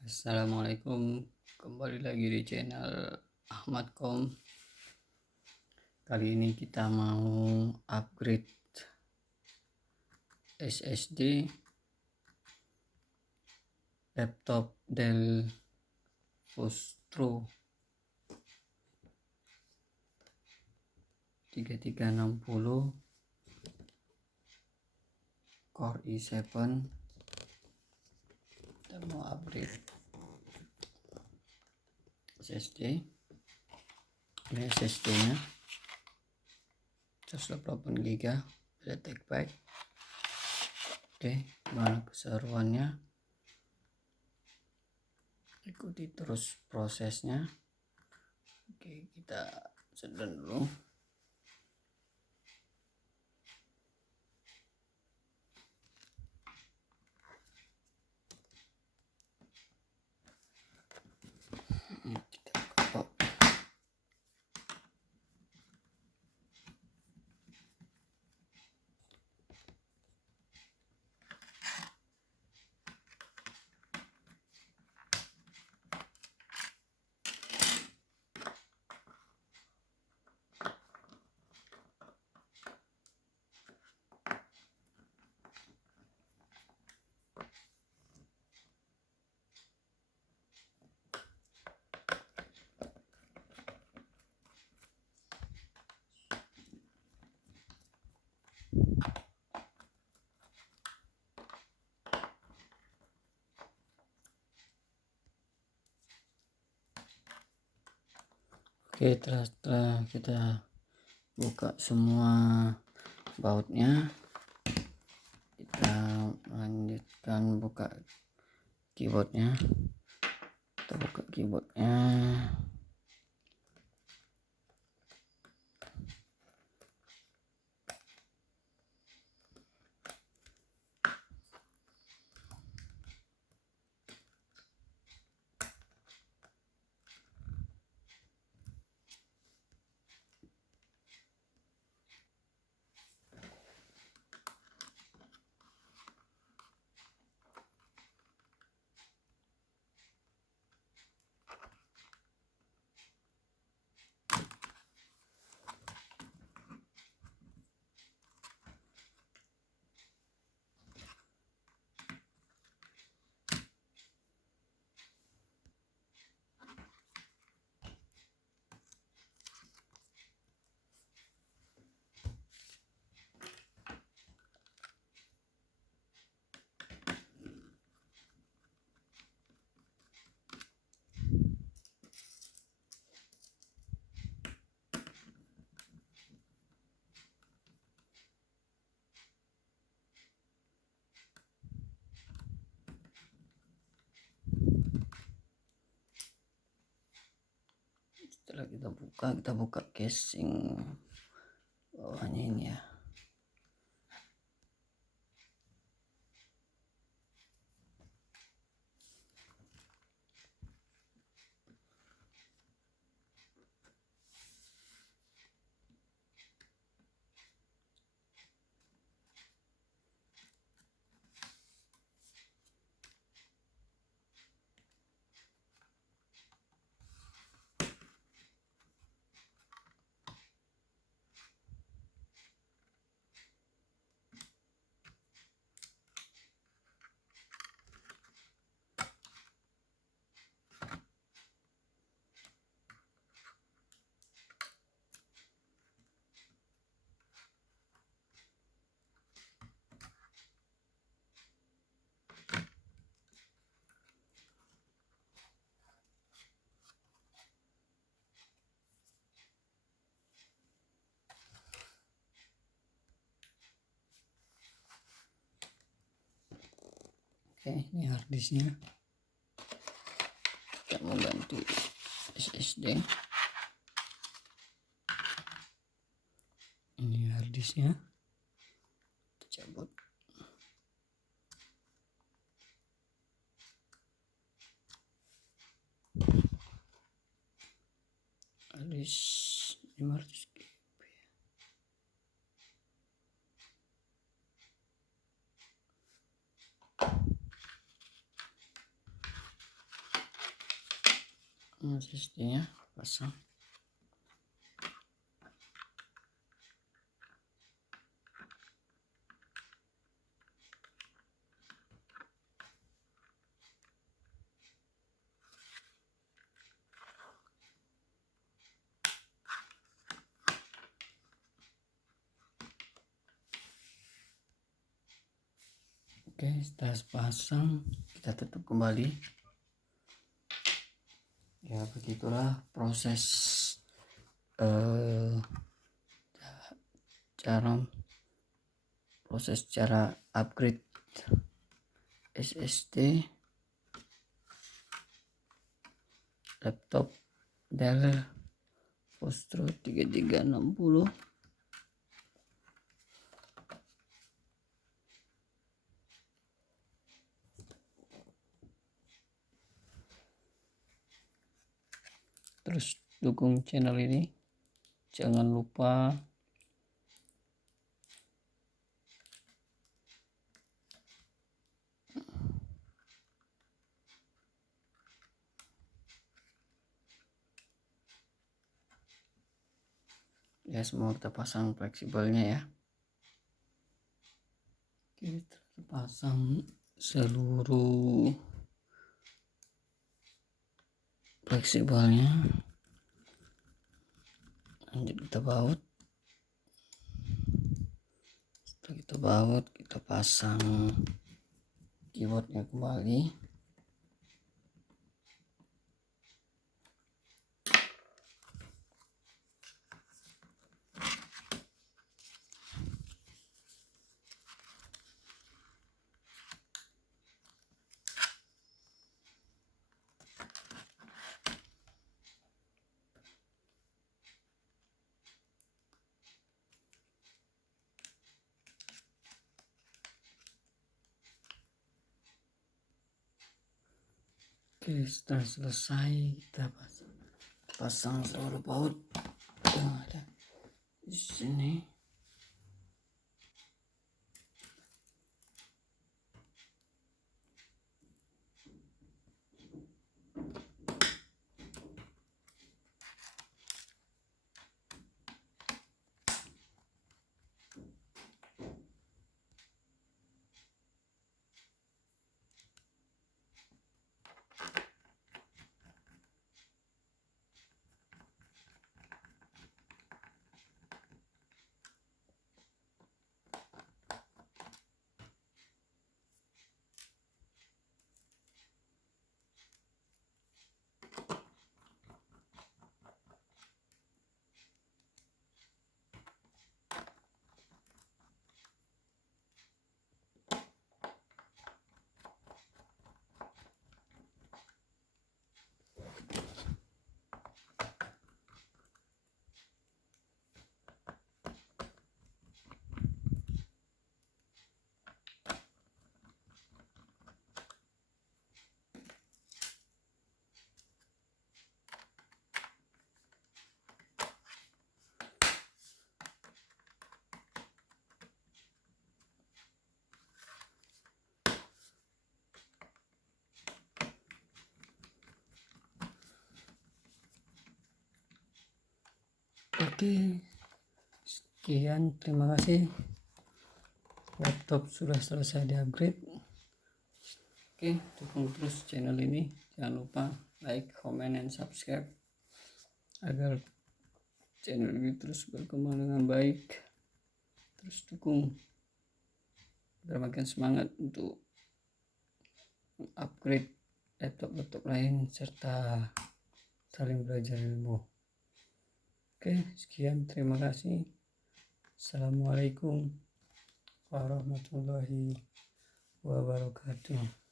Assalamualaikum, kembali lagi di channel Ahmad Com. Kali ini kita mau upgrade SSD laptop Dell Vostro 3360 Core i7. Kita mau upgrade SSD. Ini SSD nya 128 GB, ada TechByte. Oke, gimana keseruannya? Ikuti terus prosesnya. Oke, kita sedang dulu. Kita buka. Oke, setelah kita buka semua bautnya, kita lanjutkan buka keyboardnya. Kita buka keyboardnya. Setelah kita buka casing bawahnya ini ya. Oke, ini harddisknya. Kita mau ganti SSD. Ini harddisknya. Kita cabut. Harddisk 500 GB. SSD-nya pasang. Oke, setelah pasang kita tutup kembali. Ya, begitulah proses cara upgrade SSD laptop Dell Vostro 3360. Terus dukung channel ini, jangan lupa ya, semua kita pasang fleksibelnya ya. Kita pasang seluruh fleksibelnya, lanjut kita baut. Setelah kita baut, kita pasang keyboardnya kembali. Oke, setelah selesai kita pasang seluruh baut yang ada di sini. Oke, sekian, terima kasih. Laptop sudah selesai di upgrade. Oke, dukung terus channel ini, jangan lupa like, comment, and subscribe agar channel ini terus berkembang dengan baik. Terus dukung agar makin semangat untuk upgrade laptop lain serta saling belajar ilmu. Oke, sekian, terima kasih. Assalamualaikum warahmatullahi wabarakatuh.